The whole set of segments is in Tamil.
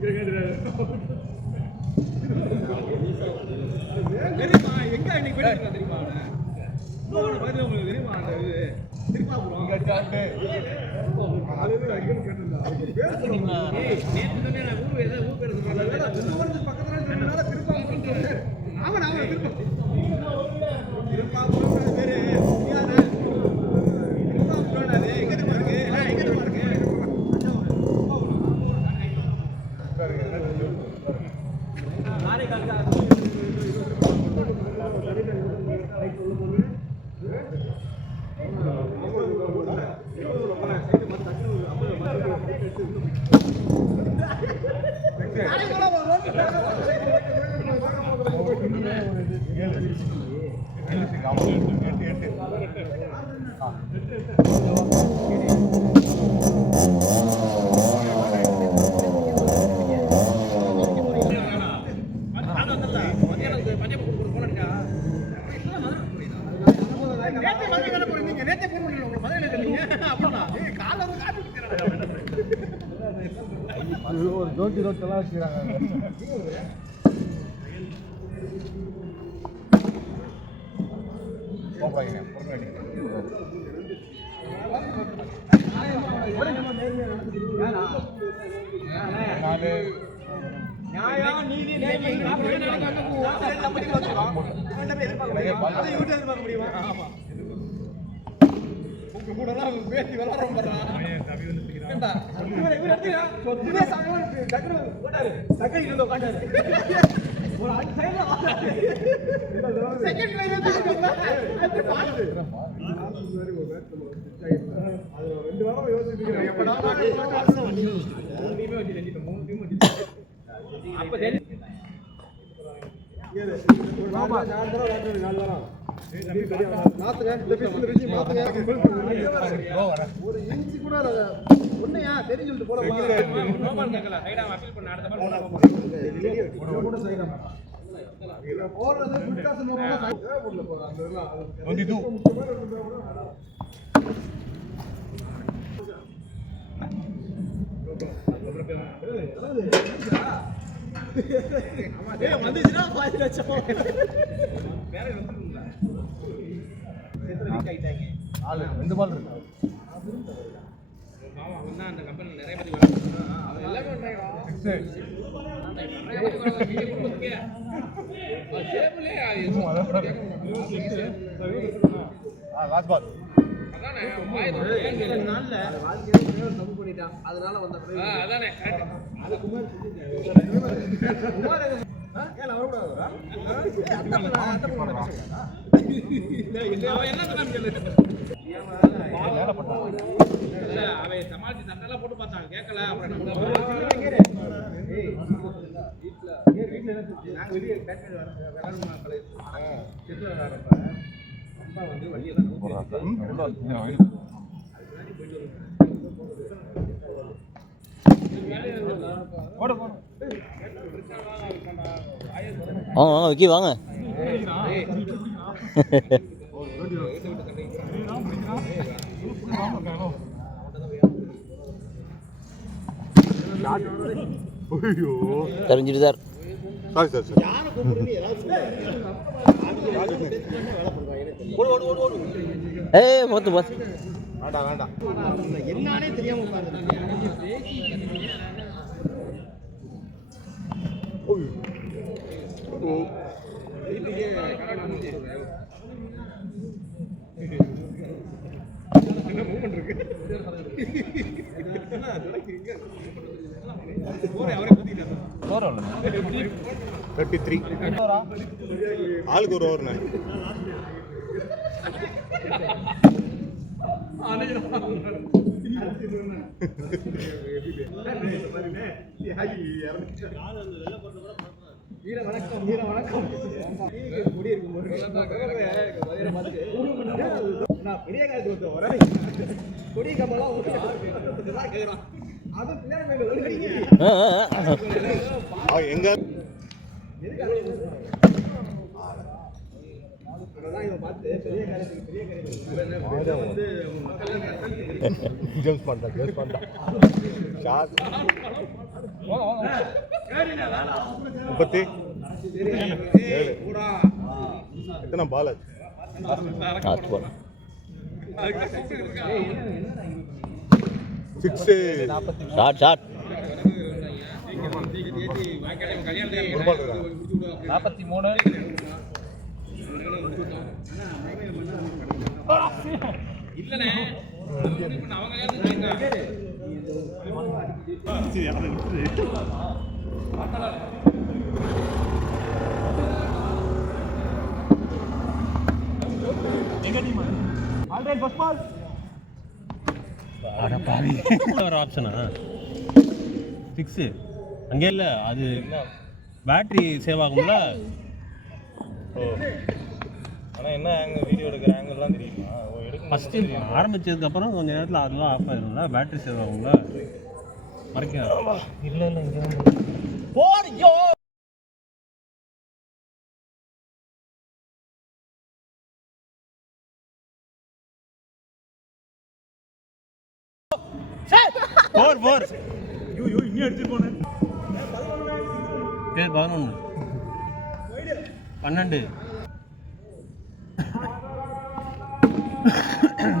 தெரியுமா எங்க இன்னைக்கு போயிட்டு தெரியுமா பதில் உங்களுக்கு தெரியுமா திருப்பாபுரம் ஒரு ஜோட்டி ரோட்டெல்லாம் வச்சுக்கிறாங்க. பேசி விளாடுறோம் ஒரு இன்ச்சு கூட ஒன்னையா தெரிஞ்சு சொல்லிட்டு போறோம் வந்துச்சுன்னா 5 லட்சம் வேற வந்துருங்களா ரெண்டு பால் இருக்கு. அந்த கம்பெனி நிறைய பேர் எல்லாமே அதனால வந்த அவன் சமாளிச்சு சண்டெல்லாம் போட்டு பார்த்தாங்க கேட்கல. அப்புறம் நாங்கள் வெளியே அப்பா வந்து வழியெல்லாம் வாங்க விக்கி வாங்க. தெரிஞ்சிட்டு சார். ஏய் போத்து போத்து வேண்டாம் வேண்டாம் என்னானே தெரியாம ஆளுக்கு ஒரு ஓவர் வீர வணக்கம் வீர வணக்கம் குடி இருக்கும்போது பெரிய காலத்துக்கு வரேன் கொடி கம்பெல்லாம் கேட்கறான். அது எங்க ஜம்ப் பண்ணா ஷாட் 37 எத்தனை ball last ball 6 shot shot ஒரு பால் இருக்கா 43 ஒரு ஆப்ஷனா 6 அங்கே இல்லை அது பேட்டரி சேவ் ஆகும்ல. ஆனால் என்ன ஆங்கிள் வீடியோ எடுக்கிற ஆங்கிள்லாம் தெரியுமா ஃபஸ்ட்டு ஆரம்பிச்சதுக்கப்புறம் கொஞ்சம் நேரத்தில் அதுதான் ஆஃப் ஆகிடும்ல, பேட்டரி சேவ் ஆகும்ல. மறைக்க இல்லை இங்கே போர் 11 12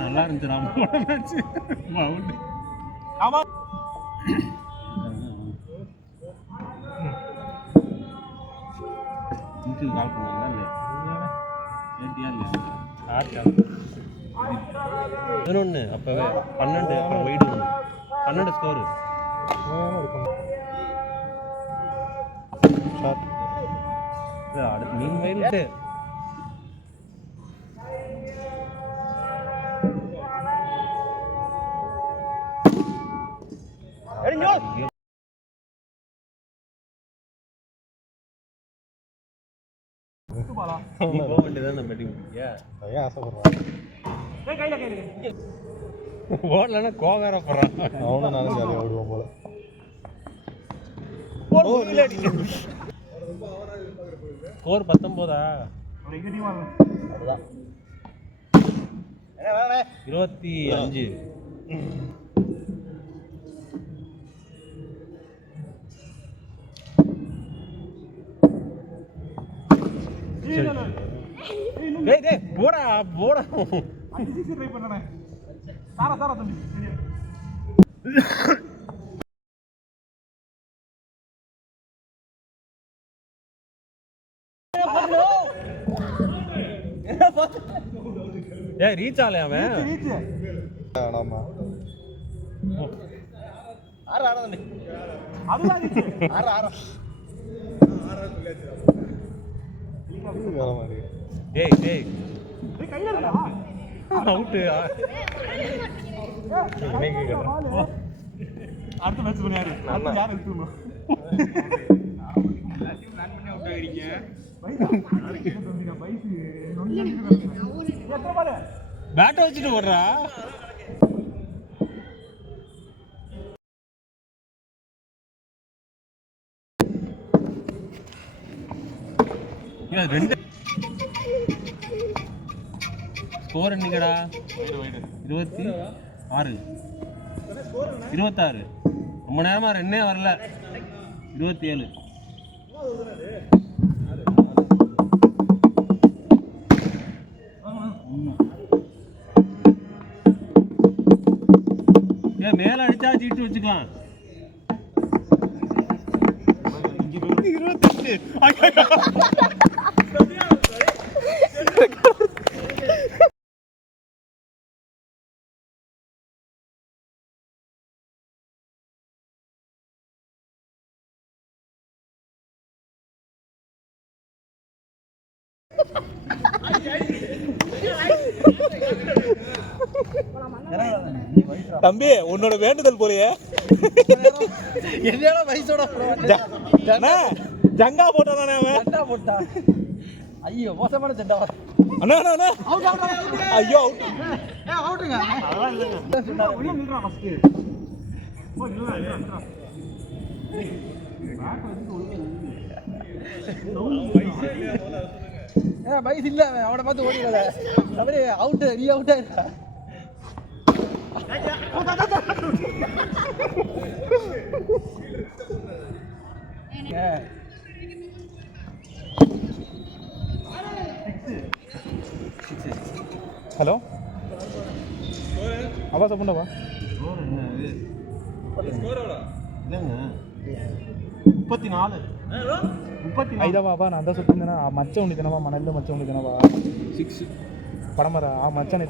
நல்லா இருந்துச்சு ராம மேட்ச். வீட்டுக்கு கால் பண்ணாங்களா இல்லையா? கேட்டியா இல்லையா? 11 அப்போவே 12 அப்புறம் ஒயிட் 12 ஸ்கோரு. அடுத்து மீன் வயலுக்கு நீ போக வேண்டியதான் நம்ம பெட்டிங் ஏன் ஆசைப்படுறான் ஓடலன்னா கோவேற போகிறான். அவனும் நானும் ஜாலியாக ஓடுவோம் போல. ஸ்கோர் 19 25. போடா போடா ரீச் ஆகல அவன். ஆமா வேலை மாதிரி டேய் அவுட்டு. அடுத்த மேட்ச் பண்ணி யார் எடுத்துக்கணும்? பேட்டை வச்சுட்டு ஓடுறா. ரெண்டு ஸ்கோர் என்னங்கடா? 26 26. ரொம்ப நேரமா ரெண்டே வரல. 27. மேல அடிச்சா சீட்டு வச்சுக்கலாம். 28. தம்பி உன்னோட வேண்டுதல் போலயே என்னடா வயசோட ஜங்கா போட்டானே அவன். சண்டா போட்டா ஐயோ மோசமான சண்டா. அண்ணா அண்ணா அண்ணா ஐயோ அவுட்டுங்க. பைஸ் இல்ல அவனை பார்த்து ஓடிடாத அவரே அவுட் நீ அவுட் ஆயிடுற ஹலோ அப்பா சப்புண்டப்பா இல்லைங்க 34 ஐதாவாப்பா நான் தான் சொல்லியிருந்தேன்னா மச்சம் உண்டித்தனவா மணல்ல மச்சம் உண்டித்தனவா 6 படமரா மச்சான்